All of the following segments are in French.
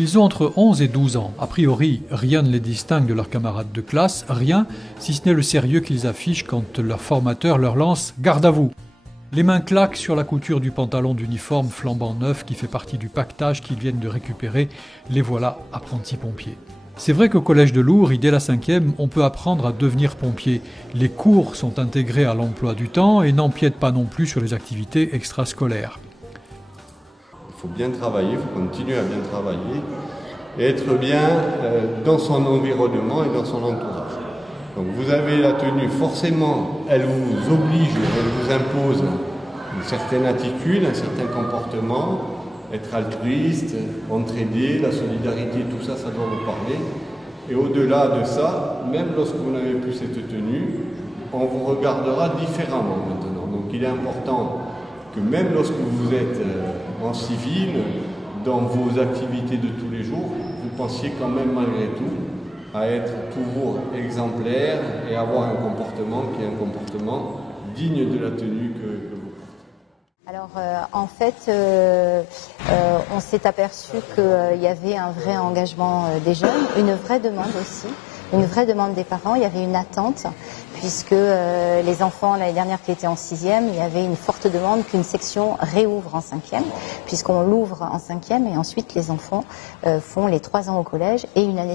Ils ont entre 11 et 12 ans. A priori, rien ne les distingue de leurs camarades de classe, rien, si ce n'est le sérieux qu'ils affichent quand leur formateur leur lance « Garde à vous !». Les mains claquent sur la couture du pantalon d'uniforme flambant neuf qui fait partie du pactage qu'ils viennent de récupérer. Les voilà apprentis pompiers. C'est vrai qu'au collège de Lourdes, dès la 5e, on peut apprendre à devenir pompier. Les cours sont intégrés à l'emploi du temps et n'empiètent pas non plus sur les activités extrascolaires. Il faut bien travailler, il faut continuer à bien travailler et être bien dans son environnement et dans son entourage. Donc vous avez la tenue, forcément, elle vous oblige, elle vous impose une certaine attitude, un certain comportement, être altruiste, entraider, la solidarité, tout ça, ça doit vous parler. Et au-delà de ça, même lorsque vous n'avez plus cette tenue, on vous regardera différemment maintenant. Donc il est important que même lorsque vous êtes en civil, dans vos activités de tous les jours, vous pensiez quand même malgré tout à être toujours exemplaire et avoir un comportement qui est un comportement digne de la tenue que vous portez. Alors en fait, on s'est aperçu qu'il y avait un vrai engagement des jeunes, une vraie demande aussi, une vraie demande des parents. Il y avait une attente puisque les enfants l'année dernière qui étaient en 6e, il y avait une forte demande qu'une section réouvre en 5e, puisqu'on l'ouvre en 5e et ensuite les enfants font les 3 ans au collège et une année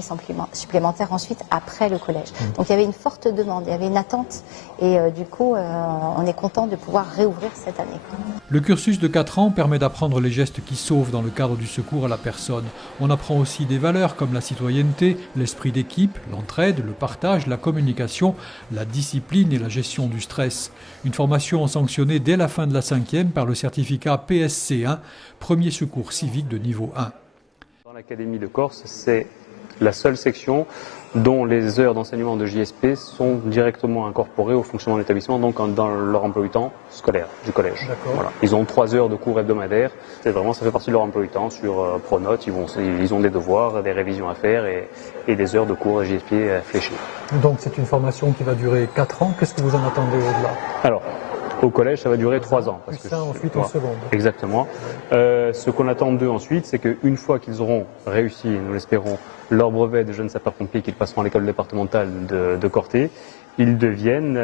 supplémentaire ensuite après le collège. Donc il y avait une forte demande, il y avait une attente et du coup on est content de pouvoir réouvrir cette année. Le cursus de 4 ans permet d'apprendre les gestes qui sauvent dans le cadre du secours à la personne. On apprend aussi des valeurs comme la citoyenneté, l'esprit d'équipe, l'entraide, le partage, la communication, la discipline et la gestion du stress. Une formation sanctionnée dès la fin de la 5e par le certificat PSC1, premier secours civique de niveau 1. Dans l'Académie de Corse, c'est la seule section dont les heures d'enseignement de JSP sont directement incorporées au fonctionnement de l'établissement, donc dans leur emploi du temps scolaire du collège. Voilà. Ils ont 3 heures de cours hebdomadaires. C'est vraiment, ça fait partie de leur emploi du temps sur Pronote. Ils ont des devoirs, des révisions à faire et des heures de cours JSP fléchées. Donc c'est une formation qui va durer 4 ans. Qu'est-ce que vous en attendez au-delà ? Alors, au collège, ça va durer 3 ans. Plus ça, ensuite en seconde. Exactement. Ce qu'on attend d'eux ensuite, c'est qu'une fois qu'ils auront réussi, nous l'espérons, leur brevet de jeunes sapeurs-pompiers qu'ils passeront à l'école départementale de Corté, ils deviennent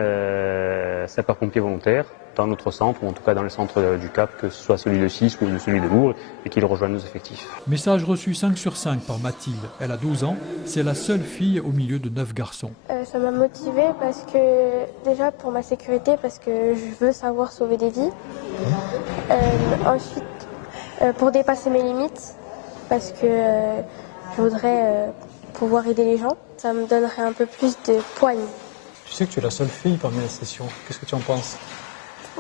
sapeurs-pompiers volontaires dans notre centre, ou en tout cas dans le centre du Cap, que ce soit celui de 6 ou celui de Lourdes, et qu'ils rejoignent nos effectifs. Message reçu 5 sur 5 par Mathilde. Elle a 12 ans, c'est la seule fille au milieu de 9 garçons. Ça m'a motivée parce que, déjà pour ma sécurité, parce que je veux savoir sauver des vies. Ensuite, pour dépasser mes limites, parce que je voudrais pouvoir aider les gens. Ça me donnerait un peu plus de poigne. Tu sais que tu es la seule fille parmi la session. Qu'est-ce que tu en penses ?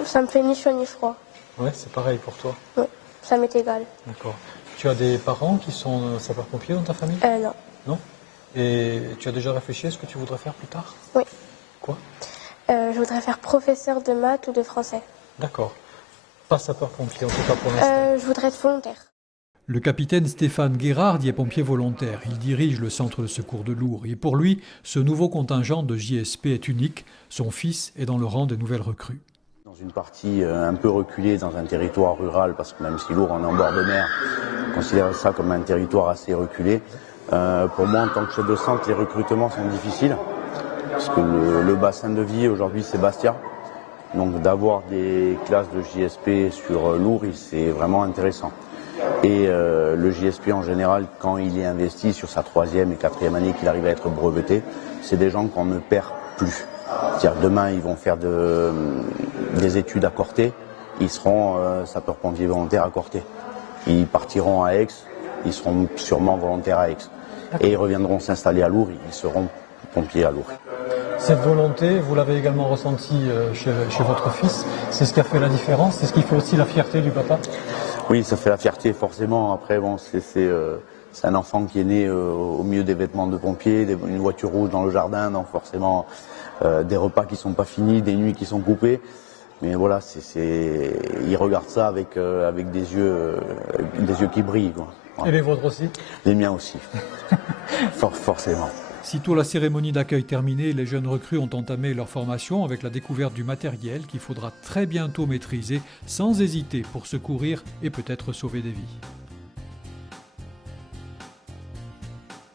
Ça me fait ni chaud ni froid. Ouais, c'est pareil pour toi. Oui, ça m'est égal. D'accord. Tu as des parents qui sont sapeurs-pompiers dans ta famille ? Non. Non ? Et tu as déjà réfléchi à ce que tu voudrais faire plus tard ? Oui. Quoi ? Je voudrais faire professeur de maths ou de français. D'accord. Pas sapeur-pompier, en tout cas pour l'instant. Je voudrais être volontaire. Le capitaine Stéphane Guérard est pompier volontaire. Il dirige le centre de secours de Lourdes. Et pour lui, ce nouveau contingent de JSP est unique. Son fils est dans le rang des nouvelles recrues. Dans une partie un peu reculée, dans un territoire rural, parce que même si Lourdes on est en bord de mer, on considère ça comme un territoire assez reculé. Pour moi, en tant que chef de centre, les recrutements sont difficiles. Parce que le bassin de vie, aujourd'hui, c'est Bastia. Donc d'avoir des classes de JSP sur Lourdes, c'est vraiment intéressant. Et le JSP en général, quand il est investi sur sa 3e et 4e année, qu'il arrive à être breveté, c'est des gens qu'on ne perd plus. C'est-à-dire demain, ils vont faire des études à Corté, ils seront sapeurs-pompiers volontaires à Corté. Ils partiront à Aix, ils seront sûrement volontaires à Aix. Et ils reviendront s'installer à Lourdes, ils seront pompiers à Lourdes. Cette volonté, vous l'avez également ressentie chez votre fils. C'est ce qui a fait la différence. C'est ce qui fait aussi la fierté du papa. Oui, ça fait la fierté forcément. Après, bon, c'est un enfant qui est né au milieu des vêtements de pompiers, une voiture rouge dans le jardin, donc forcément des repas qui sont pas finis, des nuits qui sont coupées. Mais voilà, il regarde ça avec des yeux qui brillent, quoi. Voilà. Et les vôtres aussi ? Les miens aussi, forcément. Sitôt la cérémonie d'accueil terminée, les jeunes recrues ont entamé leur formation avec la découverte du matériel qu'il faudra très bientôt maîtriser sans hésiter pour secourir et peut-être sauver des vies.